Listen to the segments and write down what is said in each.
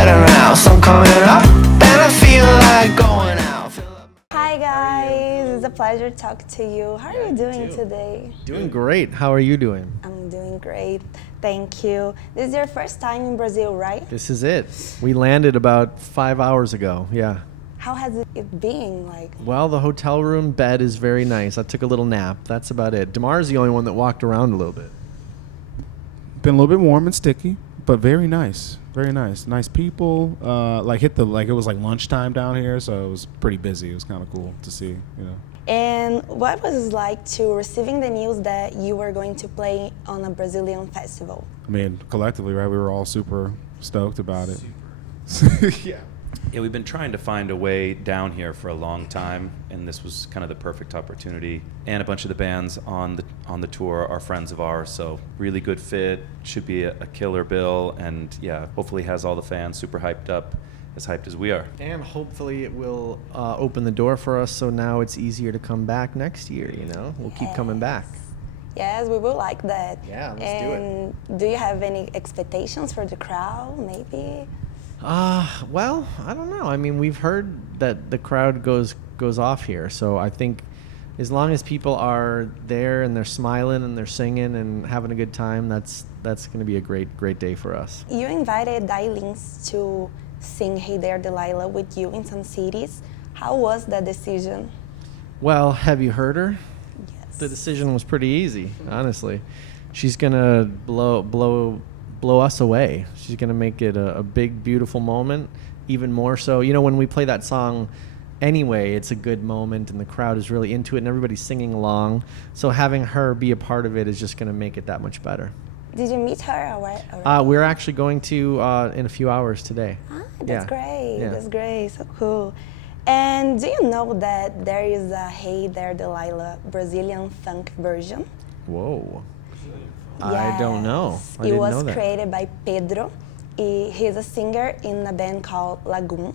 better now. So I'm coming up and I feel like going out. Hi guys, it's a pleasure to talk to you. How are you doing today? Doing great. How are you doing? I'm doing great, thank you. This is your first time in Brazil, right? This is it. We landed about 5 hours ago, yeah. How has it been like? Well, the hotel room bed is very nice. I took a little nap. That's about it. Damar's the only one that walked around a little bit. Been a little bit warm and sticky, but very nice. Very nice. Nice people. It was like lunchtime down here, so it was pretty busy. It was kind of cool to see, you know. And what was it like to receiving the news that you were going to play on a Brazilian festival? I mean, collectively, right, we were all super stoked about it. Yeah. Yeah, we've been trying to find a way down here for a long time, and this was kind of the perfect opportunity. And a bunch of the bands on the tour are friends of ours, so really good fit. Should be a killer bill, and yeah, hopefully has all the fans super hyped up, as hyped as we are. And hopefully it will open the door for us, so now it's easier to come back next year, you know? We'll keep coming back. Yes, we will like that. Yeah, let's do it. And do you have any expectations for the crowd, maybe? Well, I don't know. I mean, we've heard that the crowd goes off here, so I think as long as people are there and they're smiling and they're singing and having a good time, that's going to be a great day for us. You invited Limns to sing Hey There Delilah with you in some cities. How was that decision? Well, have you heard her? Yes. The decision was pretty easy, honestly. She's going to blow us away. She's going to make it a big, beautiful moment, even more so. You know, when we play that song anyway, it's a good moment and the crowd is really into it and everybody's singing along. So having her be a part of it is just going to make it that much better. Did you meet her already? We're actually going to in a few hours today. That's great. Yeah. That's great. So cool. And do you know that there is a Hey There Delilah Brazilian funk version? Whoa. I don't know. I It didn't was know that. created by Pedro. He's a singer in a band called Lagum.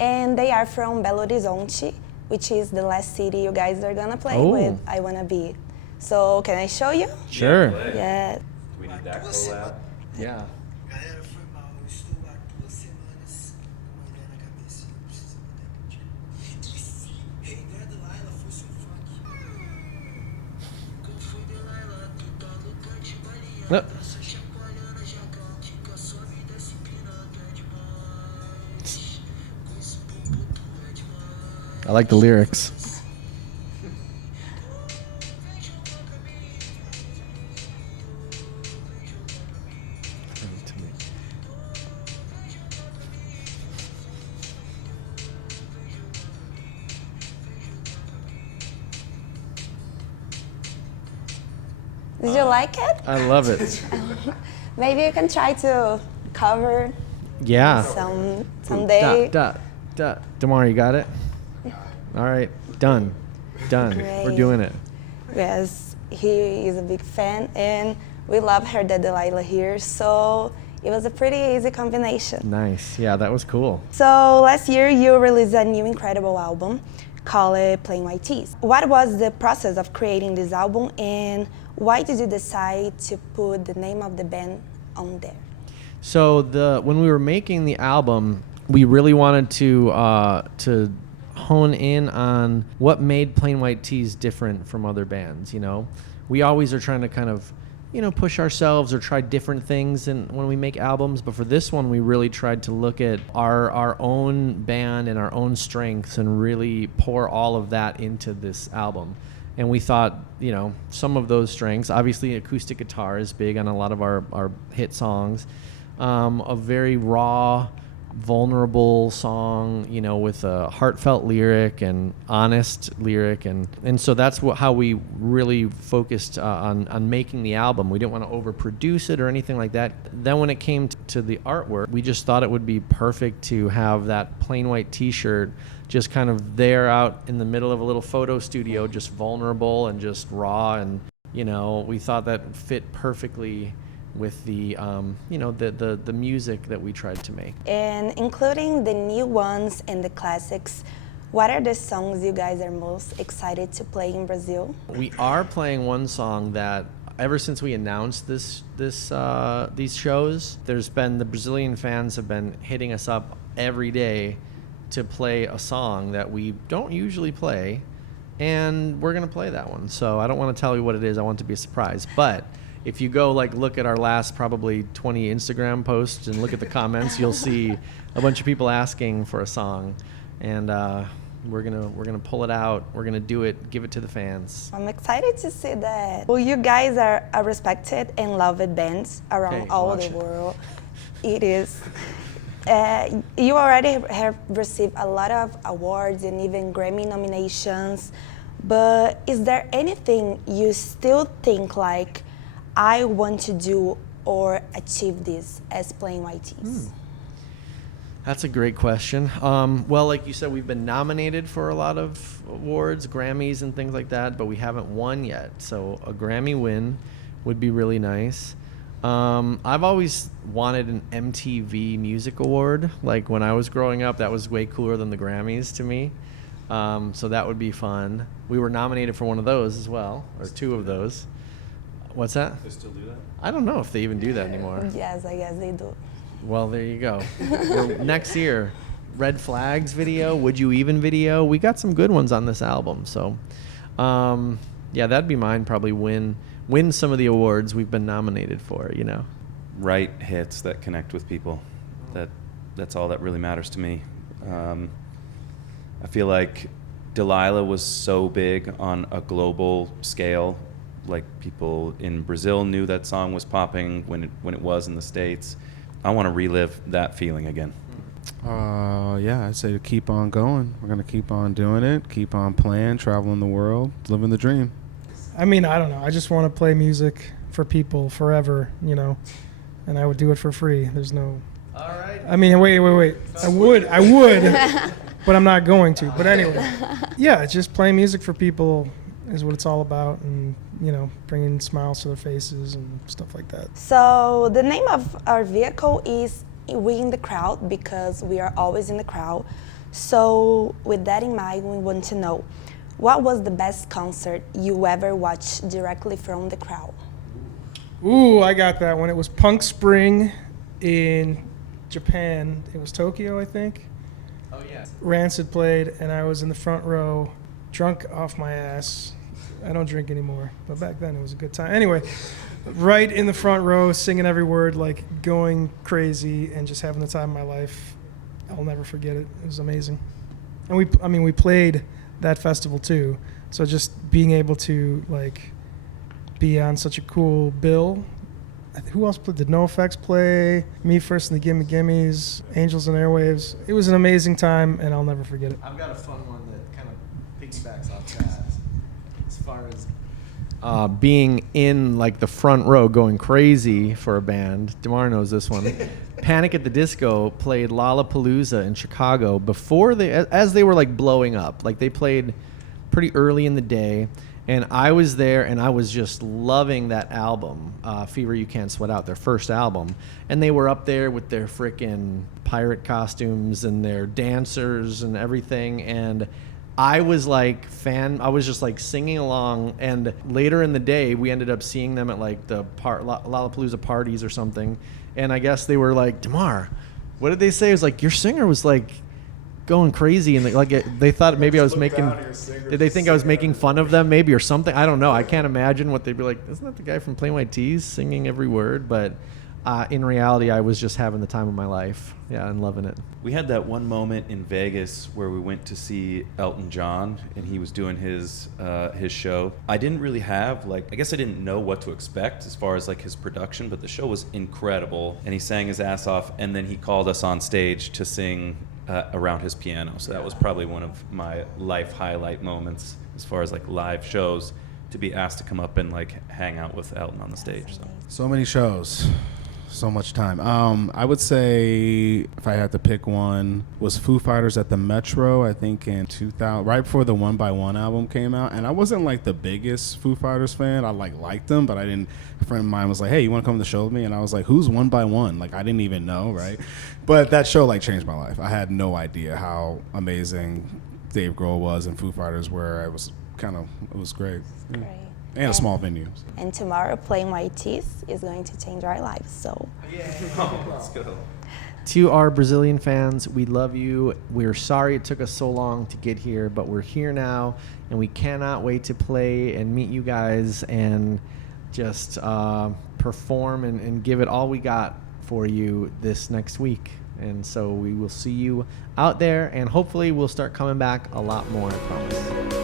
And they are from Belo Horizonte, which is the last city you guys are gonna play with I Wanna Be. So can I show you? Sure. Yeah. Do we need that collab? Yeah. Galera, foi mal. Eu estou há 2 semanas com uma ideia na cabeça e eu preciso botar em prática. E se Hey There Delilah fosse funk? Qual foi Delilah? Tu tá louca de baleia. Essa chacoalhando jacantica, sobe e desce empinando é demais. Com esse bumbum tu é demais. I like the lyrics. Did you like it? I love it. Maybe you can try to cover Yeah. someday. Damar, you got it? All right. Done. We're Great. doing it. Yes, he is a big fan, and we love her, the Delilah here. So it was a pretty easy combination. Nice. Yeah, that was cool. So last year you released a new incredible album called Plain White Tees. What was the process of creating this album, and why did you decide to put the name of the band on there? So when we were making the album, we really wanted to hone in on what made Plain White Tees different from other bands. You know, we always are trying to kind of, you know, push ourselves or try different things and when we make albums, but for this one we really tried to look at our own band and our own strengths and really pour all of that into this album. And we thought, you know, some of those strengths, obviously acoustic guitar is big on a lot of our hit songs, a very raw, vulnerable song, you know, with a heartfelt lyric and honest lyric, and so that's how we really focused on making the album. We didn't want to overproduce it or anything like that. Then when it came to the artwork, we just thought it would be perfect to have that plain white t-shirt just kind of there out in the middle of a little photo studio, just vulnerable and just raw, and you know, we thought that fit perfectly with the you know, the music that we tried to make. And including the new ones and the classics, what are the songs you guys are most excited to play in Brazil? We are playing one song that ever since we announced these shows, there's been the Brazilian fans have been hitting us up every day to play a song that we don't usually play, and we're gonna play that one. So I don't want to tell you what it is. I want it to be a surprise. But if you go look at our last probably 20 Instagram posts and look at the comments, you'll see a bunch of people asking for a song, and we're gonna pull it out. We're gonna do it. Give it to the fans. I'm excited to see that. Well, you guys are a respected and loved bands around all the world. It is. You already have received a lot of awards and even Grammy nominations, but is there anything you still think like, I want to do or achieve this as Plain White Tees? That's a great question. Well, like you said, we've been nominated for a lot of awards, Grammys and things like that, but we haven't won yet. So a Grammy win would be really nice. I've always wanted an MTV Music Award. Like when I was growing up, that was way cooler than the Grammys to me. So that would be fun. We were nominated for one of those as well, or two of those. What's that? They still do that? I don't know if they even do that anymore. Yes, I guess they do. Well, there you go. Next year, Red Flags video, Would You Even video. We got some good ones on this album. So, yeah, that'd be mine. Probably win some of the awards we've been nominated for, you know. Write hits that connect with people. That's all that really matters to me. I feel like Delilah was so big on a global scale. Like people in Brazil knew that song was popping when it was in the States. I want to relive that feeling again. Yeah, I'd say to keep on going. We're going to keep on doing it, keep on playing, traveling the world, living the dream. I mean, I don't know. I just want to play music for people forever, you know, and I would do it for free. There's no... All right. I mean, wait. I would, but I'm not going to. But anyway, yeah, just playing music for people is what it's all about, and, you know, bringing smiles to their faces and stuff like that. So the name of our vehicle is We in the Crowd because we are always in the crowd. So with that in mind, we want to know, what was the best concert you ever watched directly from the crowd? Ooh, I got that one. It was Punk Spring in Japan. It was Tokyo, I think. Oh, yeah. Rancid played, and I was in the front row, drunk off my ass. I don't drink anymore, but back then it was a good time. Anyway, right in the front row, singing every word, like going crazy and just having the time of my life. I'll never forget it. It was amazing. And we played that festival too. So just being able to like be on such a cool bill. Who else played? Did NoFX play? Me First and the Gimme Gimmes, Angels and Airwaves. It was an amazing time, and I'll never forget it. I've got a fun one that kind of piggybacks off that. As far as being in like the front row going crazy for a band, DeMar knows this one. Panic at the Disco played Lollapalooza in Chicago before as they were like blowing up. Like they played pretty early in the day, and I was there and I was just loving that album, Fever You Can't Sweat Out, their first album. And they were up there with their frickin' pirate costumes and their dancers and everything, and I was like I was just like singing along, and later in the day we ended up seeing them at like the Lollapalooza parties or something, and I guess they were like, DeMar, what did they say? It was like, your singer was like going crazy, and they thought maybe I was making, did they think I was making fun of them maybe or something? I don't know. I can't imagine what they'd be like, isn't that the guy from Plain White Tees singing every word? But in reality, I was just having the time of my life. Yeah, and loving it. We had that one moment in Vegas where we went to see Elton John, and he was doing his show. I didn't really have, I guess I didn't know what to expect as far as his production, but the show was incredible, and he sang his ass off, and then he called us on stage to sing around his piano. So that was probably one of my life highlight moments as far as live shows, to be asked to come up and hang out with Elton on the stage. So many shows. So much time. I would say if I had to pick one, was Foo Fighters at the Metro, I think in 2000, right before the One by One album came out. And I wasn't the biggest Foo Fighters fan. I liked them, but I didn't. A friend of mine was like, hey, you want to come to the show with me? And I was like, who's One by One? I didn't even know, right? But that show changed my life. I had no idea how amazing Dave Grohl was and Foo Fighters were. It was great. Great. And a small venue. And tomorrow, playing White Tees is going to change our lives. So, Let's go. To our Brazilian fans, we love you. We're sorry it took us so long to get here, but we're here now, and we cannot wait to play and meet you guys and just perform and give it all we got for you this next week. And so we will see you out there, and hopefully we'll start coming back a lot more, I promise.